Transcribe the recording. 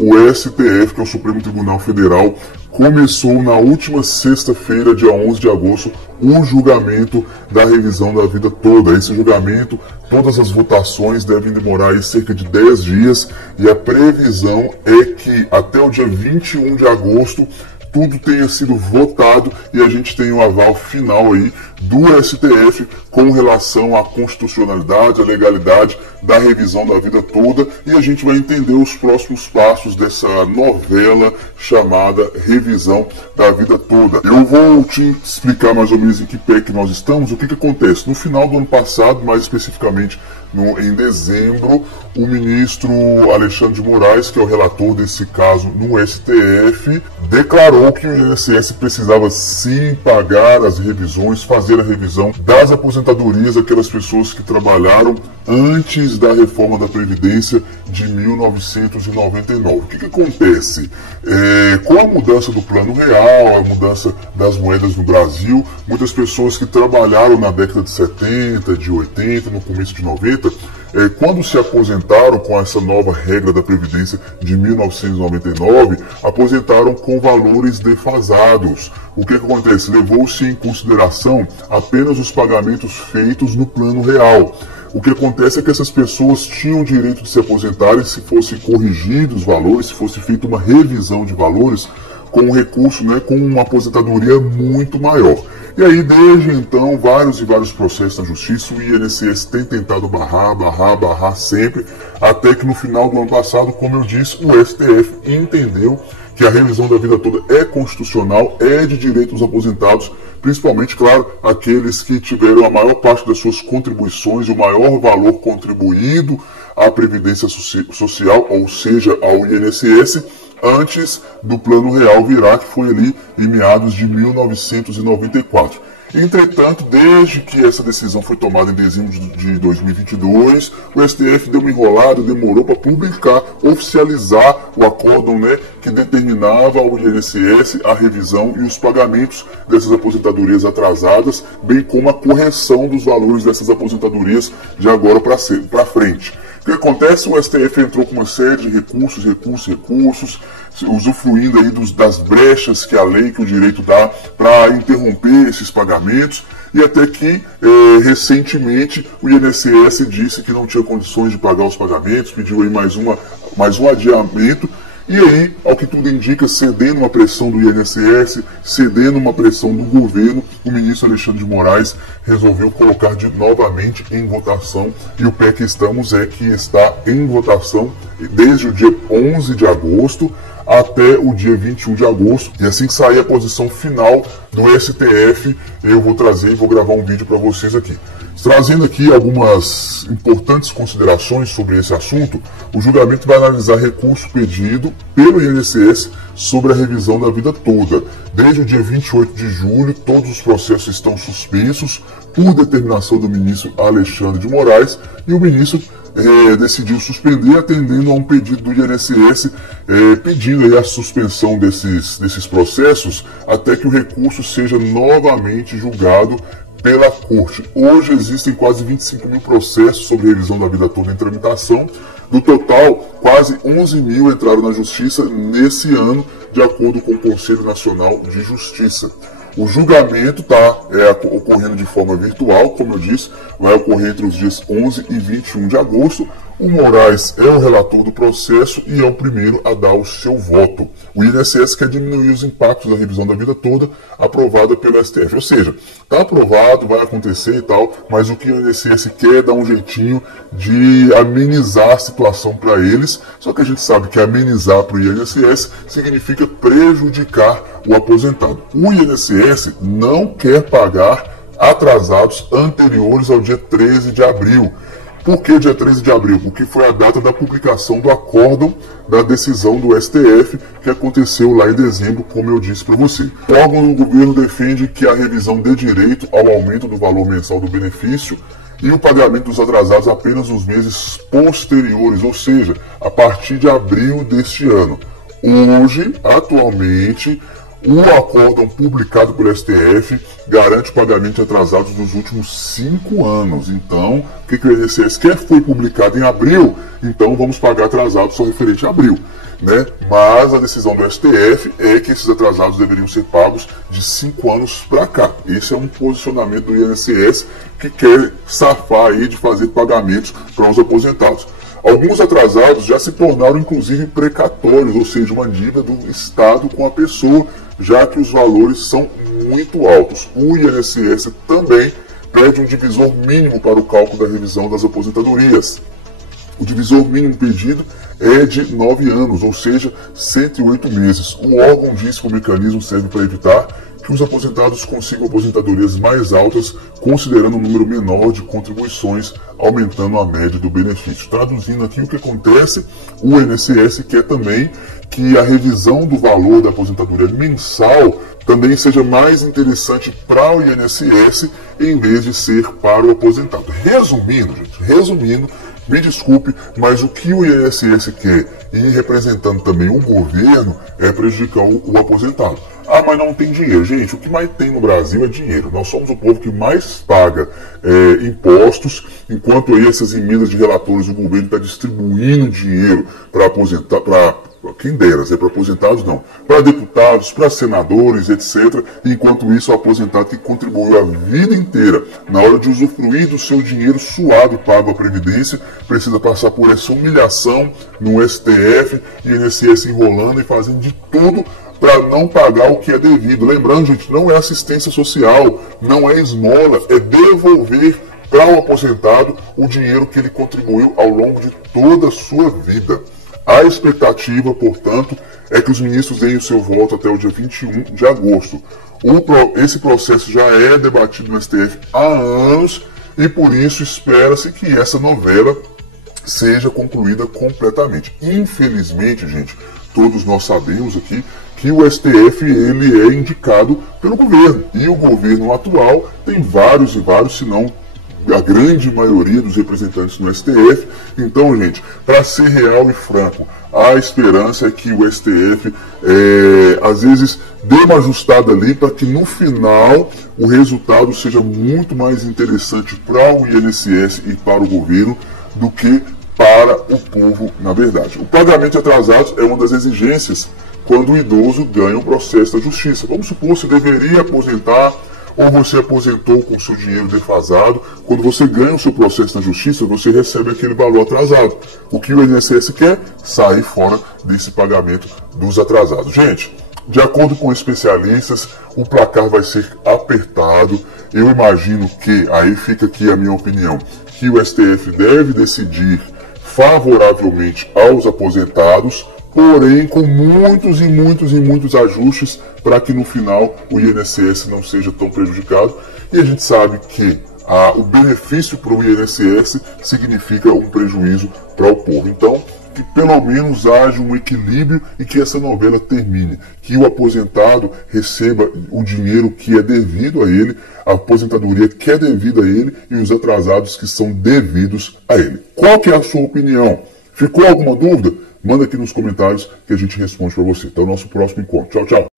O STF, que é o Supremo Tribunal Federal, começou na última sexta-feira, dia 11 de agosto, o julgamento da revisão da vida toda. Esse julgamento, todas as votações devem demorar aí cerca de 10 dias e a previsão é que até o dia 21 de agosto tudo tenha sido votado e a gente tem o aval final aí do STF com relação à constitucionalidade, à legalidade da revisão da vida toda, e a gente vai entender os próximos passos dessa novela chamada revisão da vida toda. Eu vou te explicar mais ou menos em que pé que nós estamos. O que acontece? No final do ano passado, mais especificamente em dezembro, o ministro Alexandre de Moraes, que é o relator desse caso no STF, declarou que o INSS precisava sim pagar as revisões, fazer a revisão das aposentadorias daquelas pessoas que trabalharam antes da reforma da Previdência de 1999. O que acontece? Com a mudança do Plano Real, a mudança das moedas no Brasil, muitas pessoas que trabalharam na década de 70, de 80, no começo de 90, quando se aposentaram com essa nova regra da Previdência de 1999, aposentaram com valores defasados. O que acontece? Levou-se em consideração apenas os pagamentos feitos no Plano Real. O que acontece é que essas pessoas tinham o direito de se aposentarem se fossem corrigidos os valores, se fosse feita uma revisão de valores com um recurso, com uma aposentadoria muito maior. E aí, desde então, vários processos na justiça, o INSS tem tentado barrar sempre, até que no final do ano passado, como eu disse, o STF entendeu que a revisão da vida toda é constitucional, é de direito dos aposentados, principalmente, claro, aqueles que tiveram a maior parte das suas contribuições e o maior valor contribuído à Previdência Social, ou seja, ao INSS, antes do Plano Real virar, que foi ali em meados de 1994. Entretanto, desde que essa decisão foi tomada em dezembro de 2022, o STF deu uma enrolada, demorou para publicar, oficializar o acórdão, que determinava ao INSS a revisão e os pagamentos dessas aposentadorias atrasadas, bem como a correção dos valores dessas aposentadorias de agora para frente. O que acontece? O STF entrou com uma série de recursos, usufruindo aí das brechas que a lei, que o direito dá para interromper esses pagamentos, e até que, recentemente, o INSS disse que não tinha condições de pagar os pagamentos, pediu aí mais um adiamento, e aí, ao que tudo indica, cedendo uma pressão do INSS, cedendo uma pressão do governo, o ministro Alexandre de Moraes resolveu colocar novamente em votação, e o pé que estamos é que está em votação desde o dia 11 de agosto até o dia 21 de agosto, e assim que sair a posição final do STF, eu vou trazer e vou gravar um vídeo para vocês aqui. Trazendo aqui algumas importantes considerações sobre esse assunto, o julgamento vai analisar recurso pedido pelo INSS sobre a revisão da vida toda. Desde o dia 28 de julho, todos os processos estão suspensos por determinação do ministro Alexandre de Moraes, e o ministro decidiu suspender, atendendo a um pedido do INSS, pedindo aí a suspensão desses processos até que o recurso seja novamente julgado pela Corte. Hoje existem quase 25 mil processos sobre revisão da vida toda em tramitação. Do total, quase 11 mil entraram na Justiça nesse ano, de acordo com o Conselho Nacional de Justiça. O julgamento está ocorrendo de forma virtual, como eu disse, vai ocorrer entre os dias 11 e 21 de agosto. O Moraes é o relator do processo e é o primeiro a dar o seu voto. O INSS quer diminuir os impactos da revisão da vida toda aprovada pelo STF. Ou seja, está aprovado, vai acontecer e tal, mas o que o INSS quer é dar um jeitinho de amenizar a situação para eles. Só que a gente sabe que amenizar para o INSS significa prejudicar o aposentado. O INSS não quer pagar atrasados anteriores ao dia 13 de abril. Por que dia 13 de abril? Porque foi a data da publicação do acórdão da decisão do STF, que aconteceu lá em dezembro, como eu disse para você. O órgão do governo defende que a revisão dê direito ao aumento do valor mensal do benefício e o pagamento dos atrasados apenas nos meses posteriores, ou seja, a partir de abril deste ano. Hoje, atualmente, o acórdão publicado pelo STF garante o pagamento de atrasados dos últimos 5 anos. Então, o que o INSS quer? Foi publicado em abril, então vamos pagar atrasados só referente a abril. né? Mas a decisão do STF é que esses atrasados deveriam ser pagos de 5 anos para cá. Esse é um posicionamento do INSS que quer safar aí de fazer pagamentos para os aposentados. Alguns atrasados já se tornaram inclusive precatórios, ou seja, uma dívida do Estado com a pessoa, já que os valores são muito altos. O INSS também pede um divisor mínimo para o cálculo da revisão das aposentadorias. O divisor mínimo pedido é de 9 anos, ou seja, 108 meses. O órgão diz que o mecanismo serve para evitar que os aposentados consigam aposentadorias mais altas, considerando um número menor de contribuições, aumentando a média do benefício. Traduzindo aqui o que acontece, o INSS quer também que a revisão do valor da aposentadoria mensal também seja mais interessante para o INSS, em vez de ser para o aposentado. Resumindo, me desculpe, mas o que o INSS quer, e representando também o governo, é prejudicar o aposentado. Ah, mas não tem dinheiro. Gente, o que mais tem no Brasil é dinheiro. Nós somos o povo que mais paga impostos, enquanto aí essas emendas de relatores, o governo está distribuindo dinheiro para aposentar, para quem dera, para aposentados não, para deputados, para senadores, etc. Enquanto isso, o aposentado que contribuiu a vida inteira, na hora de usufruir do seu dinheiro suado pago à Previdência, precisa passar por essa humilhação no STF, INSS enrolando e fazendo de tudo para não pagar o que é devido. Lembrando, gente, não é assistência social, não é esmola, é devolver para o aposentado o dinheiro que ele contribuiu ao longo de toda a sua vida. A expectativa, portanto, é que os ministros deem o seu voto até o dia 21 de agosto. Esse processo já é debatido no STF há anos e por isso espera-se que essa novela seja concluída completamente. Infelizmente, gente, todos nós sabemos aqui que o STF ele é indicado pelo governo e o governo atual tem vários, se não a grande maioria dos representantes no STF. Então, gente, para ser real e franco, a esperança é que o STF, às vezes, dê uma ajustada ali para que no final o resultado seja muito mais interessante para o INSS e para o governo do que para o povo, na verdade. O pagamento de atrasados é uma das exigências quando o idoso ganha um processo da justiça. Vamos supor que você deveria aposentar ou você aposentou com o seu dinheiro defasado. Quando você ganha o seu processo na justiça, você recebe aquele valor atrasado. O que o INSS quer? Sair fora desse pagamento dos atrasados. Gente, de acordo com especialistas, o placar vai ser apertado. Eu imagino que, aí fica aqui a minha opinião, que o STF deve decidir favoravelmente aos aposentados, porém com muitos ajustes para que no final o INSS não seja tão prejudicado. E a gente sabe que o benefício para o INSS significa um prejuízo para o povo. Então, que pelo menos haja um equilíbrio e que essa novela termine, que o aposentado receba o dinheiro que é devido a ele, a aposentadoria que é devida a ele e os atrasados que são devidos a ele. Qual que é a sua opinião? Ficou alguma dúvida? Manda aqui nos comentários que a gente responde para você. Até o nosso próximo encontro. Tchau, tchau.